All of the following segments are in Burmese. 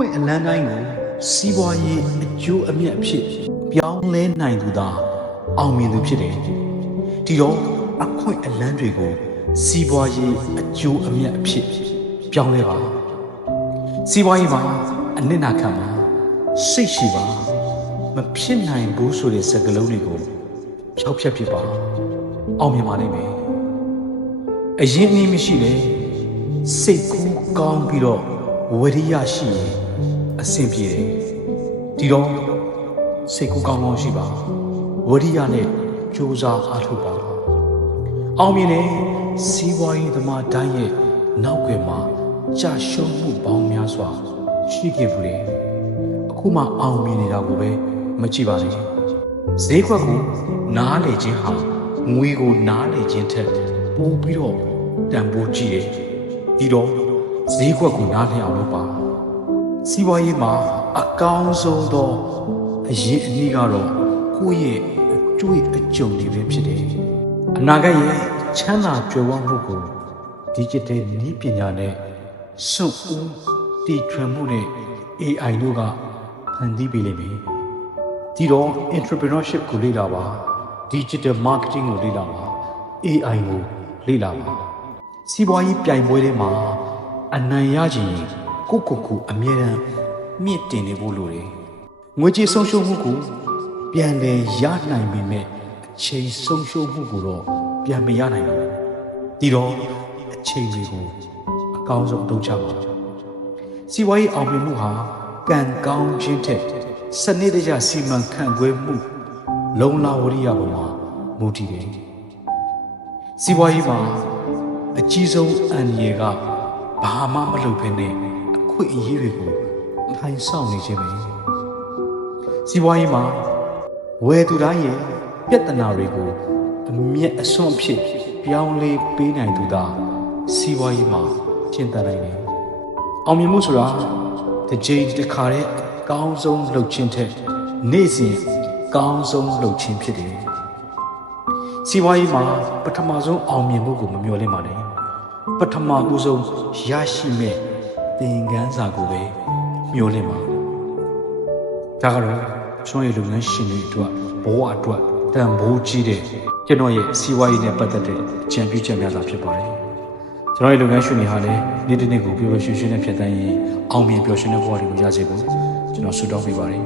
ခွင့်အလန်းတိုင်းကိုစီးပွားရေးအကျိုးအမြတ်အဖြစ်ပြောင်းလဲနိုင်သူသာအောင်မြင်သူဖြစ်တယ်ဒီတော့အခွင့်အလန်းတွေကိုစီးပွားရေးအကျိုးအမြတ်အဖြစ်ပြောင်းလဲပါစီးပွားရေးမှာအနစ်နာခံပါစိတ်ရှိပါမဖြစ်နိုင်ဘူးဆိုတဲ့စကားလုံးတွေကိုဖျောက်ဖျက်ဖြစ်ပါအောင်မြင်ပါလိမ့်မယ်အရင်အနည်းမရှိလေစိတ်ကူးကောင်းပြီးတော့ ဝရိယရှိရင်အဆင်ပြေတယ်ဒီတော့စိတ်ကူးကောင်းကောင်းရှိပါဝရိယနဲ့ကြိုးစားအားထုတ်ပါအောင်မြင်တဲ့စီးပွားရေးသမားတိုင်းရဲ့နောက်ွယ်မှာကြာရှုံးမှုပေါင်းများစွာရှိခဲ့ဘူးတယ်အခုမှအောင်မြင်နေတာကိုပဲမကြည့်ပါနဲ့ဈေးကွက်ကိုနားလေခြင်းဟာငွေကိုနားလေခြင်းထက်ပိုပြီးတော့တန်ဖိုးကြီးတယ်ဒီတော့ ဈေးကွက်ကိုနားလည်အောင်လုပ်ပါစီးပွားရေးမှာအကောင်းဆုံးသောအရေးအနည်းကတော့ကိုယ့်ရဲ့အတွေ့အကြုံတွေပဲဖြစ်တယ်အနာဂတ်ရဲ့ချမ်းသာကြွယ်ဝမှုကို digital နည်းပညာနဲ့စွန့်ဦးတည်ထွင်မှုနဲ့ AI တို့ကဖန်တီးပေးလိမ့်မယ်ဒီတော့ entrepreneurship ကိုလေ့လာပါ digital marketing ကိုလေ့လာပါ AI ကိုလေ့လာပါစီးပွားရေးပြိုင်ပွဲတွေမှာ အနိုင်ရခြင်းကိုယ့်ကိုယ်ကိုအမြဲတမ်းမြင့်တင်နေဖို့လိုတယ်ငွေကြေးဆုံးရှုံးမှုကိုပြန်လည်ရနိုင်ပေမဲ့အချိန်ဆုံးရှုံးမှုကိုတော့ပြန်မရနိုင်ဘူးဒီတော့အချိန်တွေကိုအကောင်းဆုံးအသုံးချပါစီးပွားရေးအောင်မြင်မှုဟာကံကောင်းခြင်းထက်စနစ်တကျစီမံခန့်ခွဲမှု လုံလဝရိယပေါ်မှာမူတည်တယ်စီးပွားရေးမှာအကြီးဆုံးအန္တရာယ်က ဘာမှမလုပ်ဘဲနဲ့အခွင့်အရေးတွေကိုထိုင်ဆောင်နေခြင်းပဲစီးပွားရေးမှာဝယ်သူတိုင်းရဲ့ပြဿနာတွေကိုအမျက်အစွန်းအဖြစ်ပြောင်းလဲပေးနိုင်သူသာစီးပွားရေးမှာကျင့်တတ်နိုင်တယ်အောင်မြင်မှုဆိုတာတစ်ချိန်တစ်ခါတည်းအကောင်းဆုံးလုပ်ခြင်းထက်နေ့စဉ်ကောင်းဆုံးလုပ်ခြင်းဖြစ်တယ်စီးပွားရေးမှာပထမဆုံးအောင်မြင်မှုကိုမမျှော်လင့်ပါနဲ့ ပထမဦးဆုံးရရှိမဲ့သင်ခန်းစာကိုပဲမျှော်လင့်ပါဒါကတော့ကျွန်တော်ရဲ့လုပ်ငန်းရှင်တွေအတွက်ဘဝအတွက်တန်ဖိုးကြီးတဲ့ကျွန်တော်ရဲ့စီးပွားရေးနဲ့ပတ်သက်တဲ့ကြံပြည့်ချက်များစွာဖြစ်ပါတယ်ကျွန်တော်ရဲ့လုပ်ငန်းရှင်တွေဟာလည်းနေ့တစ်နေ့ကိုပျော်ပျော်ရွှင်ရွှင်နဲ့ဖြတ်သန်းရင်အောင်မြင်ပျော်ရွှင်တဲ့ဘဝတွေကိုရစေဖို့ကျွန်တော်ဆုတောင်းပေးပါတယ်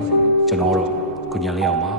ကျွန်တော်တို့ကုညာလေးအောင်ပါ